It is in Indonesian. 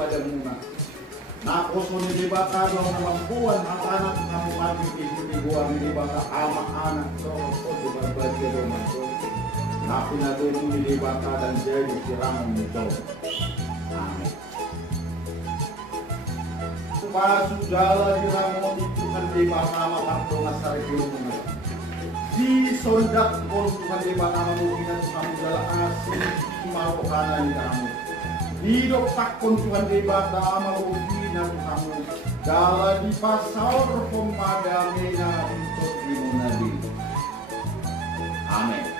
pada muna. Nakoso ni di bata daw na mampuan ang anak na mumagin ibubuan ni di bata ama anak so di berbagi rumah so. Napinadumo ni di bata dan jadi siramong nito. Amin. Pasugala di ramon itu kan di bata makartonga sa region mo. Di soldat ko Tuhan di bata mamuhinan sa kamugala asin mau kanan ni kamu. Di doktakon Tuhan di bata mamuhinan kamu. Dala di pasal pemadami na untuk dimunabi. Amin.